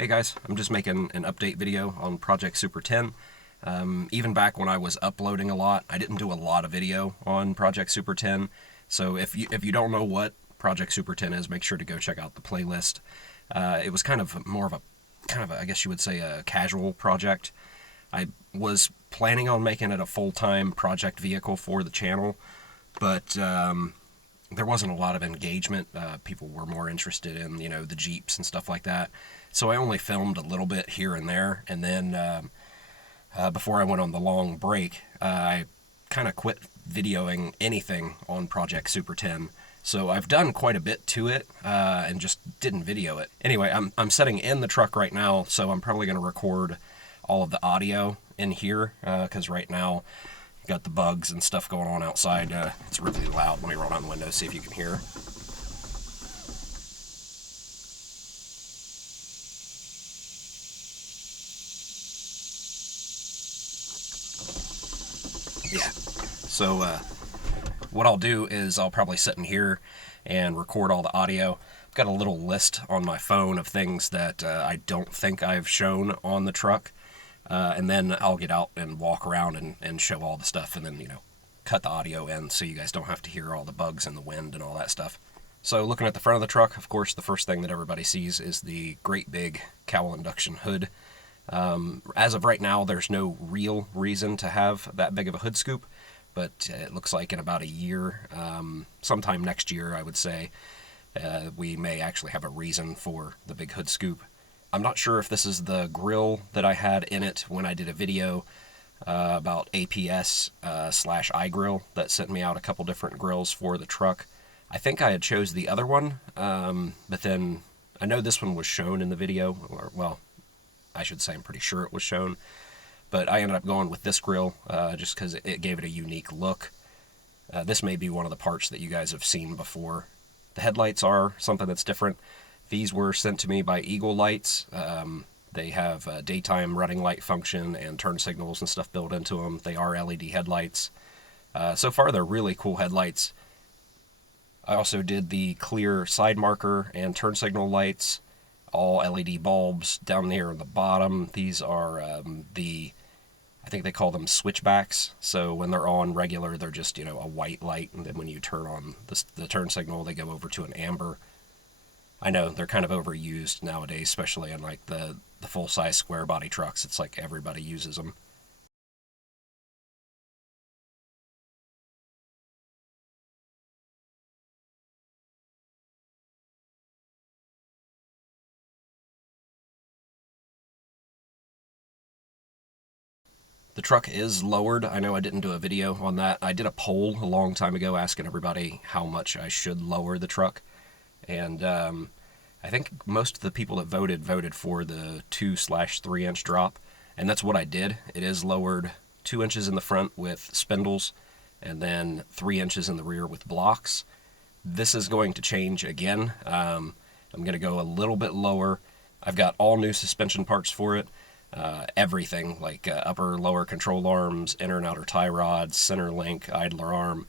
Hey guys, I'm just making an update video on Project Super 10. Even back when I was uploading a lot, I didn't do a lot of video on Project Super 10. So if you don't know what Project Super 10 is, make sure to go check out the playlist. It was kind of more of a, I guess you would say, a casual project. I was planning on making it a full-time project vehicle for the channel, but there wasn't a lot of engagement. People were more interested in, the Jeeps and stuff like that. So I only filmed a little bit here and there, and then before I went on the long break, I kind of quit videoing anything on Project Super 10. So I've done quite a bit to it and just didn't video it. Anyway, I'm sitting in the truck right now, so I'm probably going to record all of the audio in here because right now you've got the bugs and stuff going on outside. It's really loud. Let me roll down the window, see if you can hear. Yeah. So what I'll do is I'll probably sit in here and record all the audio. I've got a little list on my phone of things that I don't think I've shown on the truck. And then I'll get out and walk around and show all the stuff and then, cut the audio in so you guys don't have to hear all the bugs and the wind and all that stuff. So looking at the front of the truck, of course, the first thing that everybody sees is the great big cowl induction hood. As of right now, there's no real reason to have that big of a hood scoop, but it looks like in about a year, sometime next year, I would say, we may actually have a reason for the big hood scoop. I'm not sure if this is the grill that I had in it when I did a video about APS / iGrill that sent me out a couple different grills for the truck. I think I had chose the other one, but then I know this one was shown in the video, or well, I should say I'm pretty sure it was shown, but I ended up going with this grill just because it gave it a unique look. This may be one of the parts that you guys have seen before. The headlights are something that's different. These were sent to me by Eagle Lights. They have a daytime running light function and turn signals and stuff built into them. They are LED headlights. So far, they're really cool headlights. I also did the clear side marker and turn signal lights, all LED bulbs down there on the bottom. These are I think they call them switchbacks. So when they're on regular, they're just, a white light. And then when you turn on the turn signal, they go over to an amber. I know they're kind of overused nowadays, especially in like the full-size square body trucks. It's like everybody uses them. The truck is lowered. I know I didn't do a video on that. I did a poll a long time ago asking everybody how much I should lower the truck. And I think most of the people that voted for the 2/3 inch drop. And that's what I did. It is lowered 2 inches in the front with spindles and then 3 inches in the rear with blocks. This is going to change again. I'm going to go a little bit lower. I've got all new suspension parts for it. Everything like upper, lower control arms, inner and outer tie rods, center link, idler arm,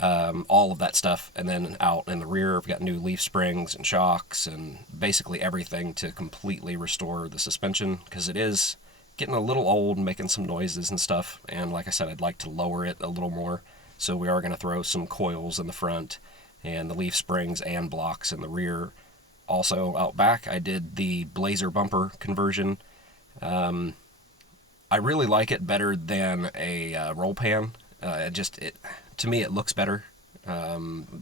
all of that stuff. And then out in the rear, I've got new leaf springs and shocks and basically everything to completely restore the suspension because it is getting a little old and making some noises and stuff. And like I said, I'd like to lower it a little more. So we are going to throw some coils in the front and the leaf springs and blocks in the rear. Also out back, I did the Blazer bumper conversion. I really like it better than a roll pan. To me, it looks better,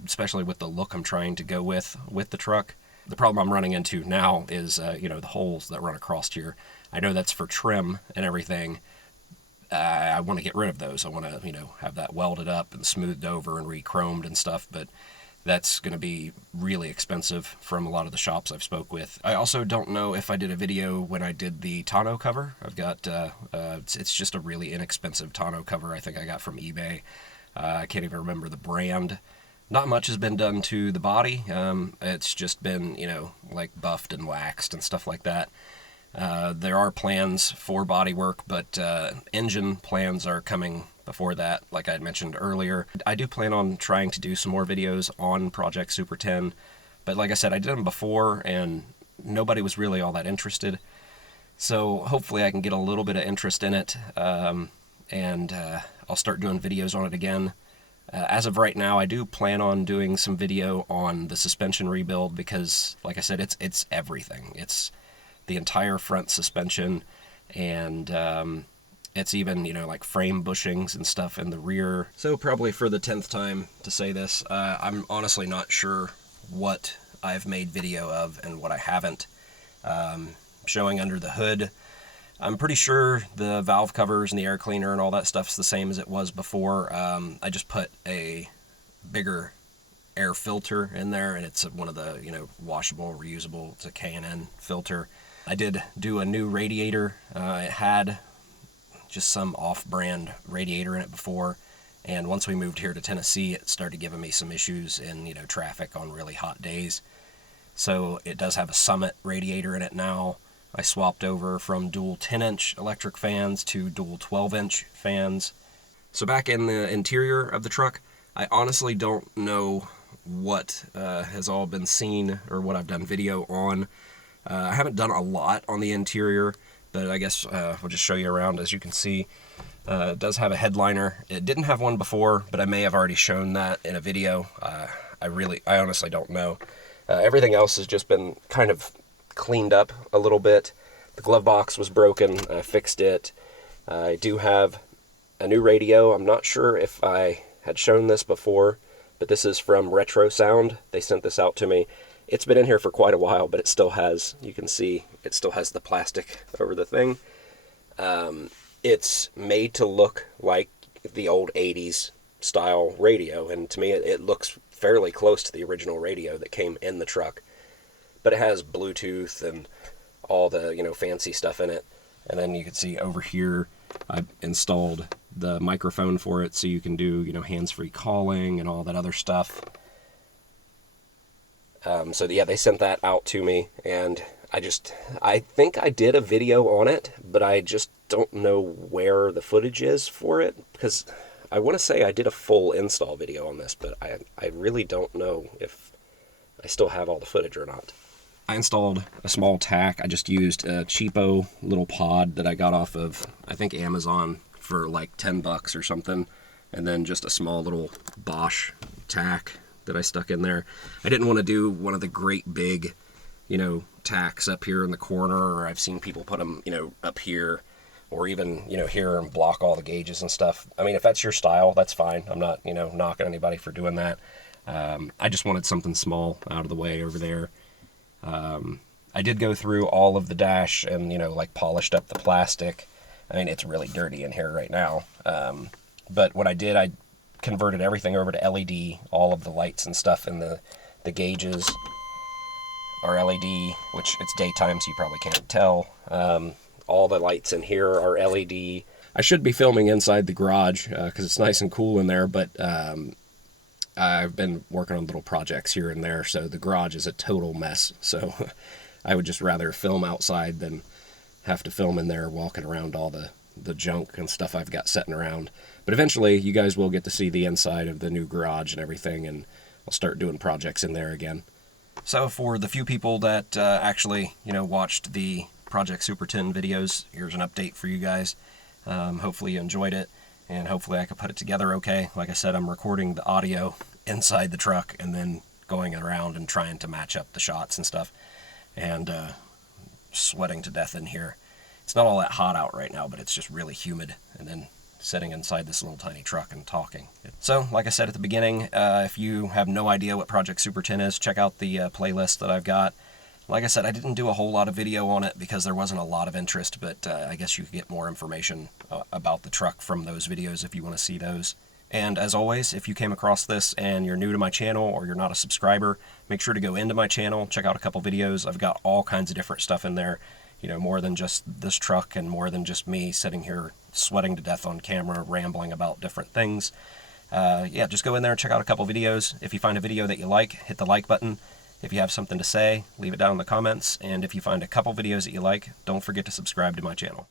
especially with the look I'm trying to go with the truck. The problem I'm running into now is, the holes that run across here. I know that's for trim and everything. I want to get rid of those. I want to, have that welded up and smoothed over and re-chromed and stuff, but that's going to be really expensive from a lot of the shops I've spoke with. I also don't know if I did a video when I did the tonneau cover. I've got, it's just a really inexpensive tonneau cover I think I got from eBay. I can't even remember the brand. Not much has been done to the body. It's just been, like buffed and waxed and stuff like that. There are plans for body work, but engine plans are coming before that, like I had mentioned earlier. I do plan on trying to do some more videos on Project Super 10, but like I said, I did them before, and nobody was really all that interested. So hopefully I can get a little bit of interest in it, and I'll start doing videos on it again. As of right now, I do plan on doing some video on the suspension rebuild because, like I said, it's everything. It's the entire front suspension, and it's even, like frame bushings and stuff in the rear. So probably for the 10th time to say this, I'm honestly not sure what I've made video of and what I haven't. Showing under the hood, I'm pretty sure the valve covers and the air cleaner and all that stuff's the same as it was before. I just put a bigger air filter in there, and it's one of the, washable, reusable. It's a K&N filter. I did do a new radiator. It had just some off-brand radiator in it before, and once we moved here to Tennessee, it started giving me some issues in, traffic on really hot days. So it does have a Summit radiator in it now. I swapped over from dual 10-inch electric fans to dual 12-inch fans. So back in the interior of the truck, I honestly don't know what has all been seen or what I've done video on. I haven't done a lot on the interior, but I guess we'll just show you around. As you can see, it does have a headliner. It didn't have one before, but I may have already shown that in a video. I honestly don't know. Everything else has just been kind of cleaned up a little bit. The glove box was broken. I fixed it. I do have a new radio. I'm not sure if I had shown this before, but this is from Retro Sound. They sent this out to me. It's been in here for quite a while, but it still has, you can see, it still has the plastic over the thing. It's made to look like the old 80s style radio, and to me it looks fairly close to the original radio that came in the truck. But it has Bluetooth and all the, fancy stuff in it. And then you can see over here, I installed the microphone for it so you can do, hands-free calling and all that other stuff. So yeah, they sent that out to me, and I think I did a video on it, but I just don't know where the footage is for it, because I want to say I did a full install video on this, but I really don't know if I still have all the footage or not. I installed a small tack. I just used a cheapo little pod that I got off of, I think, Amazon for like $10 or something, and then just a small little Bosch tack that I stuck in there. I didn't want to do one of the great big, tacks up here in the corner, or I've seen people put them, up here, or even, here and block all the gauges and stuff. I mean, if that's your style, that's fine. I'm not, knocking anybody for doing that. I just wanted something small out of the way over there. I did go through all of the dash and, polished up the plastic. I mean, it's really dirty in here right now. But what I did, I converted everything over to LED. All of the lights and stuff in the gauges are LED, which it's daytime, so you probably can't tell. All the lights in here are LED. I should be filming inside the garage because it's nice and cool in there, but I've been working on little projects here and there, so the garage is a total mess. So I would just rather film outside than have to film in there walking around all the junk and stuff I've got sitting around. But eventually you guys will get to see the inside of the new garage and everything, and I'll start doing projects in there again. So for the few people that actually, watched the Project Super 10 videos, here's an update for you guys. Hopefully you enjoyed it, and hopefully I could put it together okay. Like I said, I'm recording the audio inside the truck and then going around and trying to match up the shots and stuff, and sweating to death in here. It's not all that hot out right now, but it's just really humid, and then sitting inside this little tiny truck and talking. So, like I said at the beginning, if you have no idea what Project Super 10 is, check out the playlist that I've got. Like I said, I didn't do a whole lot of video on it because there wasn't a lot of interest, but I guess you could get more information about the truck from those videos if you want to see those. And as always, if you came across this and you're new to my channel or you're not a subscriber, make sure to go into my channel, check out a couple videos. I've got all kinds of different stuff in there, more than just this truck and more than just me sitting here sweating to death on camera, rambling about different things. Yeah, just go in there and check out a couple videos. If you find a video that you like, hit the like button. If you have something to say, leave it down in the comments. And if you find a couple videos that you like, don't forget to subscribe to my channel.